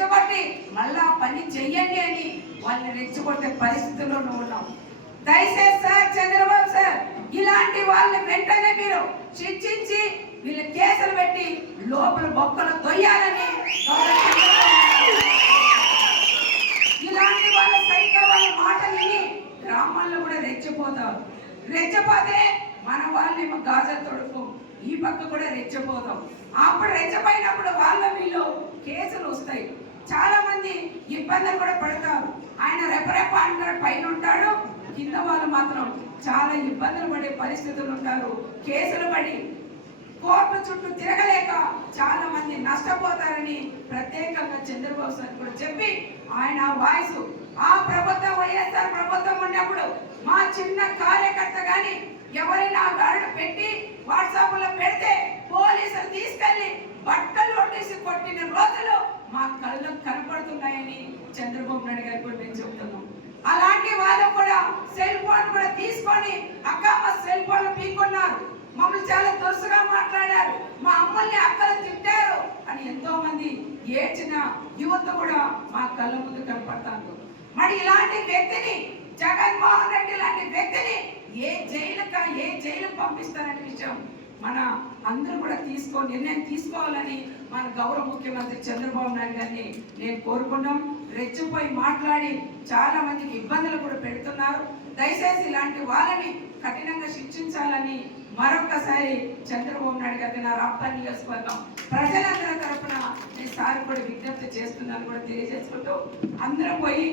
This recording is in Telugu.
రెచ్చగొట్టి మళ్ళా పని చెయ్యండి అని వాళ్ళని రెచ్చగొట్టే పరిస్థితుల్లో ఉన్నాం. దయచేసి సార్, చంద్రబాబు సార్, ఇలాంటి వాళ్ళని వెంటనే మీరు శిక్షించి వీళ్ళ కేసులు పెట్టి లోపల బొక్కలు తొయ్యాలని, ఇలాంటి వాళ్ళ సైకో వాళ్ళ మాట విని గ్రామాల్లో కూడా రెచ్చిపోతారు. రెచ్చపోతే మన వాళ్ళేమో గాజలు తొడుకు, ఈ పక్క కూడా రెచ్చిపోతాం. అప్పుడు రెచ్చపోయినప్పుడు వాళ్ళ వీళ్ళు కేసులు వస్తాయి. చాలా మంది ఇబ్బందులు కూడా పడతారు. ఆయన రెపరెప అంటాడు, పైన ఉంటాడు, కింద వాళ్ళు మాత్రం చాలా ఇబ్బందులు పడే పరిస్థితులు ఉంటారు. కేసులు పడి కోర్టు చుట్టూ తిరగలేక చాలా మంది నష్టపోతారని ప్రత్యేకంగా చంద్రబాబు సార్ కూడా చెప్పి ఆయన వాయిస్, ఆ ప్రభుత్వం వైఎస్ఆర్ ప్రభుత్వం ఉన్నప్పుడు మా చిన్న కార్యకర్త గాని ఎవరైనా గాడు పెట్టి వాట్సాప్ లో పెడితే పోలీసులు తీసుకెళ్లి బట్టలు ఒట్టేసి కొట్టిన రోజులు మా కళ్ళకు కనపడుతున్నాయని చంద్రబాబు నాయుడు గారు కూడా మేము చెప్తున్నాం. అలాంటి వాళ్ళు కూడా సెల్ ఫోన్ కూడా తీసుకొని అక్క మా సెల్ ఫోన్ పీకున్నారు, మమ్మల్ని చాలా దురుసుగా మాట్లాడారు, మా అమ్మల్ని అక్కలు తిట్టారు అని ఎంతో మంది ఏడ్చిన యువత కూడా మా కళ్ళ ముందు కనపడతారు. మరి ఇలాంటి వ్యక్తిని, జగన్మోహన్ రెడ్డి లాంటి వ్యక్తిని ఏ జైలుకు పంపిస్తారనే విషయం మన అందరూ కూడా నిర్ణయం తీసుకోవాలని మన గౌరవ ముఖ్యమంత్రి చంద్రబాబు నాయుడు గారిని నేను కోరుకున్నాం. రెచ్చిపోయి మాట్లాడి చాలా మందికి ఇబ్బందులు కూడా పెడుతున్నారు. దయచేసి ఇలాంటి వాళ్ళని కఠినంగా శిక్షించాలని మరొకసారి చంద్రబాబు నాయుడు గారికి నా రాప్తాడు నియోజకవర్గం ప్రజలందరి తరఫున నేను సార్ కూడా విజ్ఞప్తి చేస్తున్నాను కూడా తెలియజేసుకుంటూ అందరూ పోయి